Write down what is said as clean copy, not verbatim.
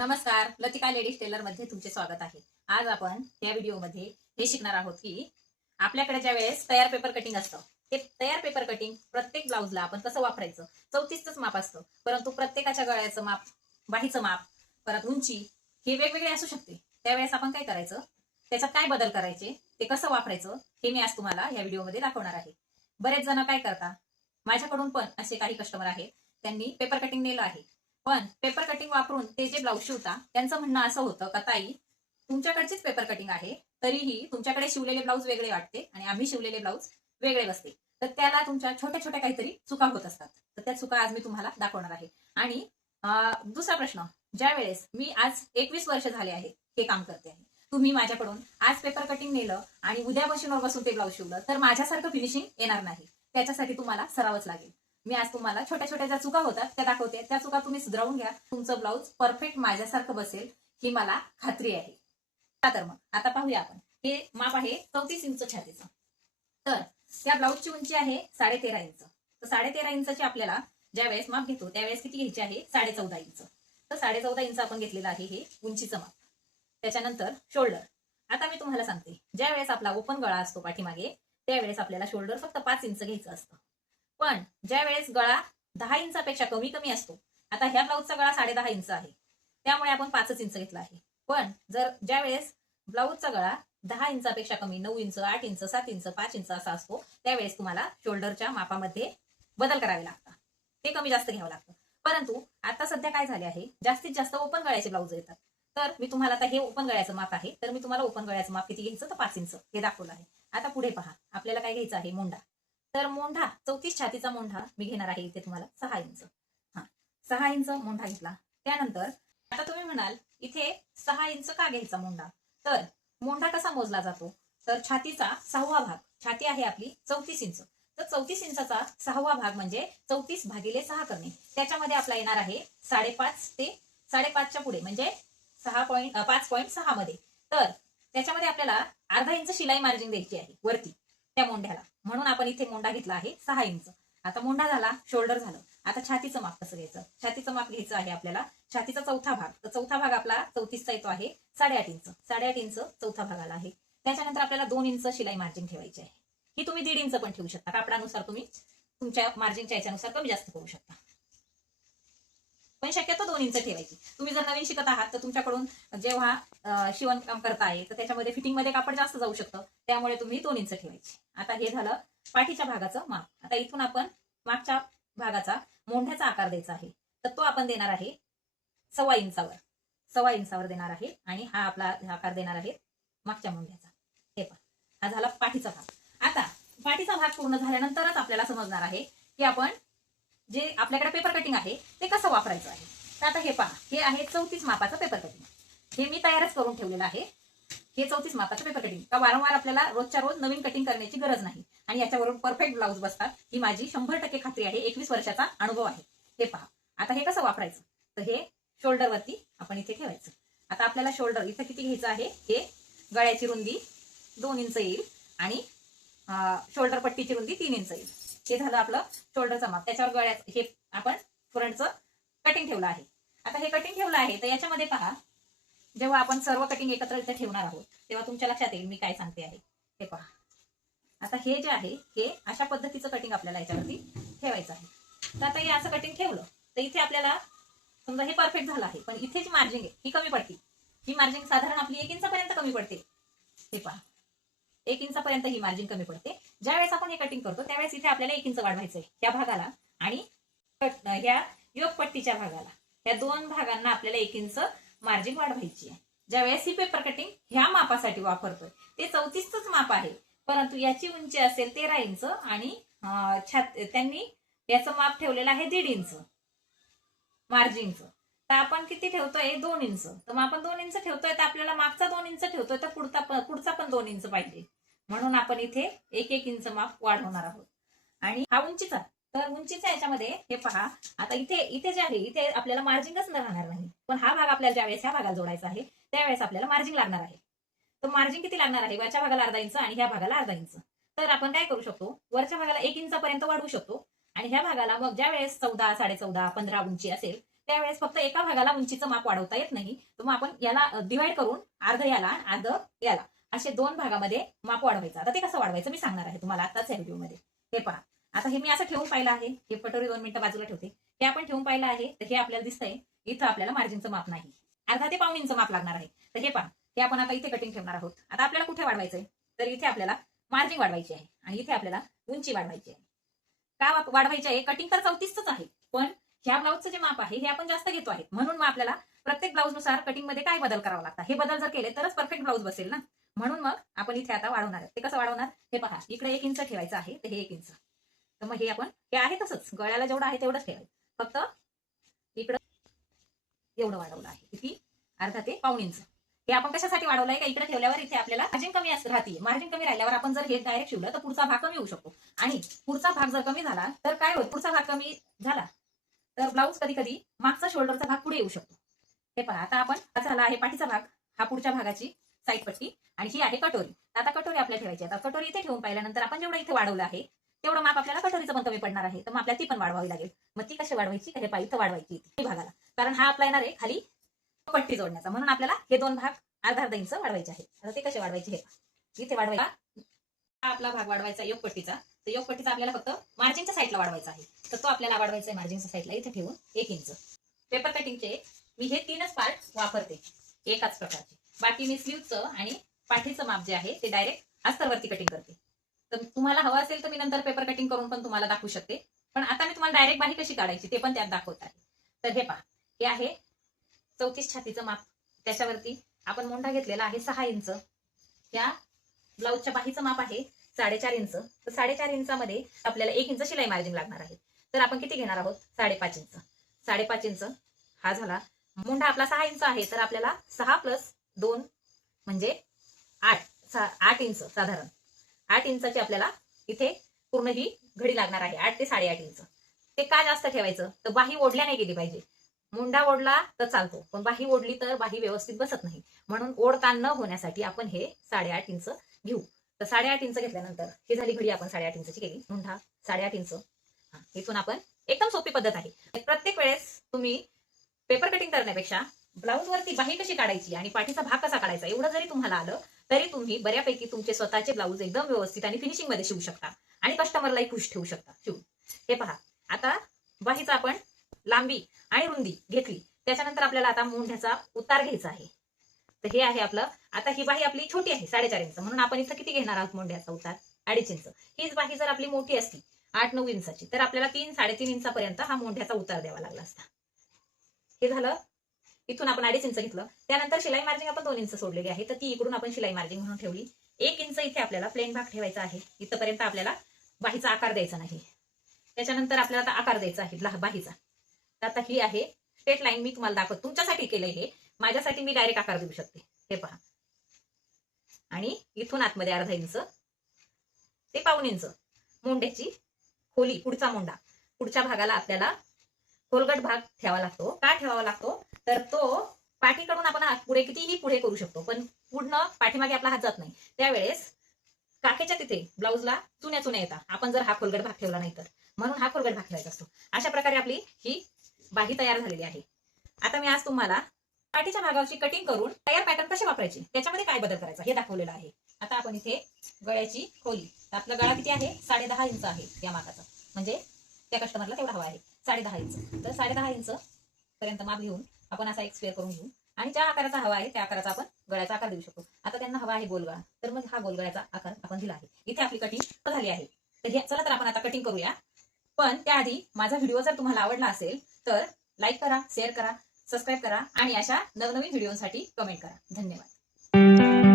नमस्कार, Latika ladies tailor मध्ये तुमचे स्वागत आहे। आज आपण या व्हिडिओमध्ये हे शिकणार आहोत की आपल्याकडे ज्या वेळेस तयार पेपर कटिंग असतं, ते तयार पेपर कटिंग प्रत्येक ब्लाउजला आपण कसं वापरायचं। 34च माप असतं, परंतु प्रत्येकाच्या गळ्याचं माप, बाहीचं माप, परत उंची हे वेगवेगळे असू शकते। त्यावेळेस आपण काय करायचं, त्याच्यात काय बदल करायचे, ते कसं वापरायचं हे मी आज तुम्हाला या व्हिडिओमध्ये दाखवणार आहे। बरेच जण काय करतात, माझ्याकडून पण असे काही कस्टमर आहेत, त्यांनी पेपर कटिंग नेलं आहे, पण पेपर कटिंग वापरून ते जे ब्लाऊज शिवता त्यांचं म्हणणं असं होतं का ताई, तुमच्याकडचीच पेपर कटिंग आहे, तरीही तुमच्याकडे शिवलेले ब्लाऊज वेगळे वाटते आणि आम्ही शिवलेले ब्लाऊज वेगळे बसते। तर त्याला तुमच्या छोट्या छोट्या काहीतरी चुका होत असतात। तर त्या चुका आज मी तुम्हाला दाखवणार आहे। आणि दुसरा प्रश्न, ज्या वेळेस मी आज 21 वर्ष झाले आहे हे काम करते आहे, तुम्ही माझ्याकडून आज पेपर कटिंग नेलं आणि उद्या मशीनवर बसून ते ब्लाऊज शिवलं तर माझ्यासारखं फिनिशिंग येणार नाही। त्याच्यासाठी तुम्हाला सरावच लागेल। मी आज तुम्हाला छोट्या छोट्या ज्या चुका होतात त्या दाखवते, त्या चुका तुम्ही सुधारून घ्या, तुमचं ब्लाऊज परफेक्ट माझ्यासारखं बसेल ही मला खात्री आहे। तर मग आता पाहूया आपण। हे माप आहे 34 इंच छातीचं। तर त्या ब्लाऊजची उंची आहे 13.5 इंच। तर 13.5 इंचची आपल्याला ज्या वेळेस माप घेतो त्यावेळेस किती घ्यायची आहे, 14.5 इंच। तर 14.5 इंच आपण घेतलेलं आहे हे उंचीचं माप। त्याच्यानंतर शोल्डर, आता मी तुम्हाला सांगते, ज्या वेळेस आपला ओपन गळा असतो पाठीमागे, त्यावेळेस आपल्याला शोल्डर फक्त 5 इंच घ्यायचं असतं। पण ज्या वेळेस गळा 10 इंचापेक्षा कमी कमी असतो, आता ह्या ब्लाऊजचा गळा 10.5 इंच आहे, त्यामुळे आपण 5 इंच घेतला आहे। पण जर ज्या वेळेस ब्लाऊजचा गळा 10 इंचापेक्षा कमी 9 इंच, 8 इंच, 7 इंच, 5 इंच असा असतो, त्यावेळेस तुम्हाला शोल्डरच्या मापामध्ये बदल करावे लागतात, ते कमी जास्त घ्यावं लागतं। परंतु आता सध्या काय झाले आहे, जास्तीत जास्त ओपन गळ्याचे ब्लाऊज येतात। तर मी तुम्हाला आता हे ओपन गळ्याचं माप आहे, तर मी तुम्हाला ओपन गळ्याचं माप किती घ्यायचं तर 5 इंच हे दाखवलं आहे। आता पुढे पहा, आपल्याला काय घ्यायचं आहे, मोंढा। तर मोंढा 34 छातीचा मोंढा मी घेणार आहे इथे तुम्हाला 6 इंच। 6 इंच मोंढा घेतला। त्यानंतर आता तुम्ही म्हणाल इथे 6 इंच का घ्यायचा मोंढा, तर मोंढा कसा मोजला जातो, तर छातीचा 6वा भाग, छाती आहे आपली 34 इंच, तर 34 इंचाचा 6वा भाग म्हणजे 34/6 करणे, त्याच्यामध्ये आपला येणार आहे 5.5 ते 5.5च्या पुढे म्हणजे 5.6 मध्ये। तर त्याच्यामध्ये आपल्याला अर्धा इंच शिलाई मार्जिन द्यायची आहे वरती त्या मोंढ्याला, म्हणून आपण इथे मोंढा घेतला आहे 6 इंच। आता मोंढा झाला, शोल्डर झालं। आता छातीचं माप कसं घ्यायचं, छातीचं माप घ्यायचं आहे आपल्याला छातीचा चौथा भाग, तर चौथा भाग आपला 34चा येतो आहे 8.5 इंच। 8.5 इंच चौथा भाग आला आहे। त्याच्यानंतर आपल्याला 2 इंच शिलाई मार्जिन ठेवायची आहे। ही तुम्ही 1.5 इंच पण ठेवू शकता, कापडानुसार तुम्ही तुमच्या मार्जिनच्या याच्यानुसार कमी जास्त करू शकता, पण शक्यतो 2 इंच ठेवायची। तुम्ही जर नवीन शिकत आहात तर तुमच्याकडून जेव्हा शिवणकाम करताय तर त्याच्यामध्ये फिटिंग मध्ये कापड जास्त जाऊ शकतं, त्यामुळे तुम्ही 2 इंच ठेवायची। आता हे झालं पाठीच्या भागाचं माप। आता इथून आपण मागच्या भागाचा मोंढ्याचा आकार द्यायचा आहे, तर तो आपण देणार आहे 1.25 इंचावर, 1.25 इंचावर देणार आहे। आणि हा आपला आकार देणार आहे मागच्या मोंढ्याचा। हे पहा, हा झाला पाठीचा भाग। आता पाठीचा भाग पूर्ण झाल्यानंतरच आपल्याला समजणार आहे की आपण जे आपल्याकडे पेपर कटिंग आहे ते कसं वापरायचं आहे। तर आता हे पहा, हे आहे 34 मापाचं पेपर कटिंग, हे मी तयारच करून ठेवलेलं आहे। हे 34 मापाचं पेपर कटिंग का वारंवार आपल्याला रोजच्या रोज नवीन कटिंग करण्याची गरज नाही, आणि याच्यावरून परफेक्ट ब्लाऊज बसतात ही माझी 100% खात्री आहे, 21 वर्षाचा अनुभव आहे। हे पहा, आता हे कसं वापरायचं, तर हे शोल्डरवरती आपण इथे ठेवायचं। आता आपल्याला शोल्डर इथे किती घ्यायचं आहे, हे गळ्याची रुंदी 2 इंच येईल आणि शोल्डर पट्टीची रुंदी 3 इंच येईल। हे झालं आपलं शोल्डरचा माप। त्याच्यावर गळ्यात हे आपण फ्रंटचं कटिंग ठेवलं आहे। आता हे कटिंग ठेवलं आहे, तर याच्यामध्ये पहा, जेव्हा आपण सर्व कटिंग एकत्र इथे ठेवणार आहोत तेव्हा तुमच्या लक्षात येईल मी काय सांगते आहे। हे पहा, आता हे जे आहे हे अशा पद्धतीचं कटिंग आपल्याला याच्यावरती ठेवायचं आहे। तर आता हे असं कटिंग ठेवलं तर इथे आपल्याला समजा हे परफेक्ट झालं आहे, पण इथे जी मार्जिंग आहे ही कमी पडते। ही मार्जिंग साधारण आपली 1 इंचापर्यंत कमी पडते। हे पहा, 1 इंचापर्यंत ही मार्जिन कमी पडते। ज्यावेळेस आपण हे कटिंग करतो त्यावेळेस इथे आपल्याला 1 इंच वाढवायचंय या भागाला, आणि ह्या योगपट्टीच्या भागाला, या 2 भागांना आपल्याला 1 इंच मार्जिन वाढवायची आहे। ज्यावेळेस ही पेपर कटिंग ह्या मापासाठी वापरतोय ते 34च माप आहे, परंतु याची उंची असेल 13 इंच आणि त्यांनी याचं माप ठेवलेलं आहे 1.5 इंच मार्जिनचं। तर आपण किती ठेवतोय, 2 इंच। तर मग आपण 2 इंच ठेवतोय, तर आपल्याला मागचा 2 इंच ठेवतोय, तर पुढचा पण 2 इंच पाहिजे, म्हणून आपण इथे 1-1 इंच माप वाढवणार आहोत। आणि हा उंचीचा, तर उंचीच्या याच्यामध्ये हे पहा, आता इथे जे आहे इथे आपल्याला मार्जिंगच राहणार नाही, पण हा भाग आपल्याला ज्यावेळेस ह्या भागाला जोडायचा आहे त्यावेळेस आपल्याला मार्जिंग लागणार आहे। तर मार्जिंग किती लागणार आहे, वरच्या भागाला अर्धा इंच आणि ह्या भागाला अर्धा इंच। तर आपण काय करू शकतो, वरच्या भागाला 1 इंचापर्यंत वाढवू शकतो, आणि ह्या भागाला मग ज्यावेळेस 14, 14.5, 15 उंची असेल त्यावेळेस फक्त एका भागाला उंचीचं माप वाढवता येत नाही, तर मग आपण याला डिवाइड करून अर्ध याला अर्ध याला असे 2 भागामध्ये माप वाढवायचं. आता ते कसं वाढवायचं मी सांगणार आहे तुम्हाला आताच या व्हिडिओमध्ये. हे पहा, आता हे मी असं ठेवून पाहिलं आहे. हे कटोरी 2 मिनिटं बाजूला ठेवते. हे आपण ठेवून पाहिलं आहे. तर हे आपल्याला दिसतंय इथं आपल्याला मार्जिनचं माप नाही, अर्धा ते पाऊण इंच माप लागणार आहे. तर हे पहा, हे आपण आता इथे कटिंग ठेवणार आहोत. आता आपल्याला कुठे वाढवायचंय, तर इथे आपल्याला मार्जिन वाढवायची आहे आणि इथे आपल्याला उंची वाढवायची आहे. का वाढवायची आहे, कटिंग तर 34च आहे, पण ह्या ब्लाऊजचं जे माप आहे हे आपण जास्त घेतो आहे. म्हणून मग आपल्याला प्रत्येक ब्लाऊजनुसार कटिंग मध्ये काय बदल करावा लागतात, हे बदल जर केले तरच परफेक्ट ब्लाऊज बसेल ना. म्हणून मग आपण इथे आता वाढवणार. ते कसं वाढवणार, हे पहा, इकडे 1 इंच ठेवायचं आहे, तर हे 1 इंच. तर मग हे आपण हे आहे तसंच गळ्याला जेवढं आहे तेवढंच ठेवायचं, फक्त इकडं एवढं वाढवलं आहे. किती, अर्धा ते पाऊण इंच. हे आपण कशासाठी वाढवलंय का, इकडे ठेवल्यावर इथे आपल्याला मार्जिन कमी राहते. मार्जिन कमी राहिल्यावर आपण जर हे डायरेक्ट शिवलं तर पुढचा भाग कमी होऊ शकतो, आणि पुढचा भाग जर कमी झाला तर काय होईल, पुढचा भाग कमी झाला तर ब्लाऊज कधी कधी मागचा शोल्डरचा भाग पुढे येऊ शकतो. हे पहा, आता आपण झाला आहे पाठीचा भाग, हा पुढच्या भागाची साईड पट्टी, आणि ही आहे कटोरी. आता कटोरी आपल्याला ठेवायची. आता कटोरी इथे ठेवून पाहिल्यानंतर आपण जेवढं इथे वाढवलं आहे तेवढं माप आपल्याला कटोरीचं पण कमी पडणार आहे, तर मग आपल्याला ती पण वाढवावी लागेल. मग ती कशी वाढवायची, हे पहा, इथं वाढवायची इथे भागाला, कारण हा आपला येणार आहे खाली पट्टी जोडण्याचा, म्हणून आपल्याला हे 2 भाग अर्धा अर्धा इंच वाढवायचे आहेत. आता ते कसे वाढवायचे, हे इथे वाढवायचा. हा आपला भाग वाढवायचा योग पट्टीचा, तर योग पट्टीचा आपल्याला फक्त मार्जिनच्या साईडला वाढवायचा आहे, तर तो आपल्याला वाढवायचा आहे मार्जिनच्या साईडला, इथे ठेवून 1 इंच. पेपर कटिंगचे मी हे 3च पार्ट वापरते एकाच प्रकारचे. बाकी मी स्लीवचं आणि पाठीचं माप जे आहे ते डायरेक्ट अस्तरवरती कटिंग करते. तर तुम्हाला हवं असेल तर मी नंतर पेपर कटिंग करून पण तुम्हाला दाखवू शकते, पण आता मी तुम्हाला डायरेक्ट बाही कशी काढायची ते पण त्यात दाखवत आहे. तर हे पहा, हे आहे 34 छातीचं माप. त्याच्यावरती आपण मोंढा घेतलेला आहे 6 इंच. या ब्लाऊजच्या बाहीचं माप आहे 4.5 इंच. तर 4.5 इंचामध्ये आपल्याला 1 इंच शिलाई मार्जिन लागणार आहे. तर आपण किती घेणार आहोत, 5.5 इंच. 5.5 इंच हा झाला. मोंढा आपला 6 इंच आहे, तर आपल्याला 6 + 2 म्हणजे 8 इंच. साधारण 8 इंचाची आपल्याला इथे पूर्ण ही घडी लागणार आहे, 8 ते 8.5 इंच. ते का जास्त ठेवायचं, तर बाही ओढल्या नाही गेली पाहिजे. मुंडा ओढला तर चालतो, पण बाही ओढली तर बाही व्यवस्थित बसत नाही, म्हणून ओढतान न होण्यासाठी आपण हे 8.5 इंच घेऊ. तर 8.5 इंच घेतल्यानंतर ही झाली घडी, आपण 8.5 इंचची केली. मुंढा 8.5 इंच. इथून आपण एकदम सोपी पद्धत आहे. प्रत्येक वेळेस तुम्ही पेपर कटिंग करण्यापेक्षा ब्लाऊज वरती बाही कशी काढायची आणि पाठीचा भाग कसा काढायचा एवढं जरी तुम्हाला आलं तरी तुम्ही बऱ्यापैकी तुमचे स्वतःचे ब्लाऊज एकदम व्यवस्थित आणि फिनिशिंग मध्ये शिवू शकता आणि कस्टमरलाही खुश ठेवू शकता शिवून. हे पहा, आता बाहीचा आपण लांबी आणि रुंदी घेतली, त्याच्यानंतर आपल्याला आता मुंढ्याचा उतार घ्यायचा आहे. तर हे आहे आपलं. आता ही बाही आपली छोटी आहे 4.5 इंच, म्हणून आपण इथं किती घेणार आहोत मुंढ्याचा उतार, 2.5 इंच. हीच बाही जर आपली मोठी असती 8-9 इंचाची, तर आपल्याला 3-3.5 इंचापर्यंत हा मुंढ्याचा उतार द्यावा लागला असता. हे झालं. इथून आपण 2.5 इंच घेतलं. त्यानंतर शिलाई मार्जिन आपण 2 इंच सोडलेली आहे, तर ती इकडून आपण शिलाई मार्जिन म्हणून ठेवली. 1 इंच इथे आपल्याला प्लेन भाग ठेवायचा आहे. इथपर्यंत आपल्याला बाहीचा आकार द्यायचा नाही. त्याच्यानंतर आपल्याला आता आकार द्यायचा आहे बाहीचा. आता ही आहे स्ट्रेट लाईन. मी तुम्हाला दाखवत, तुमच्यासाठी केलंय हे, माझ्यासाठी मी डायरेक्ट आकार देऊ शकते. हे पहा, आणि इथून आतमध्ये अर्धा इंच ते पाऊण इंच मुंड्याची खोली, पुढचा मुंडा. पुढच्या भागाला आपल्याला खोलगट भाग ठेवावा लागतो. का ठेवावा लागतो, तर तो पाठीकडून आपण पुढे कितीही पुढे करू शकतो, पण पूर्ण पाठीमागे आपला हात जात नाही. त्यावेळेस काखेच्या तिथे ब्लाऊजला चुन्या येतात, आपण जर हा खोलगट भाग ठेवला नाही तर, म्हणून हा खोलगट भाग ठेवायचा असतो. अशा प्रकारे आपली ही बाही तयार झालेली आहे. आता मी आज तुम्हाला पाठीच्या भागाची कटिंग करून तयार पॅटर्न कसे वापरायचे, त्याच्यामध्ये काय बदल करायचा हे दाखवलेलं आहे. आता आपण इथे गळ्याची खोली, आपला गळा किती आहे, 10.5 इंच आहे या मापाचा, म्हणजे त्या कस्टमरला तेवढा हवा आहे 10.5 इंच. तर 10.5 इंच पर्यंत माप घेऊन आपण असा एक स्क्वेअर करून घेऊ, आणि ज्या आकाराचा हवा आहे त्या आकाराचा आपण गळ्याचा आकार देऊ शकतो. आता त्यांना हवा आहे गोलगळा, तर मग हा गोलगळ्याचा आकार आपण दिला आहे. इथे आपली कटिंग झाली आहे. तर चला तर आपण आता कटिंग करूया. पण त्याआधी माझा व्हिडिओ जर तुम्हाला आवडला असेल तर लाईक करा, शेअर करा, सबस्क्राईब करा, आणि अशा नवनवीन व्हिडिओसाठी कमेंट करा. धन्यवाद.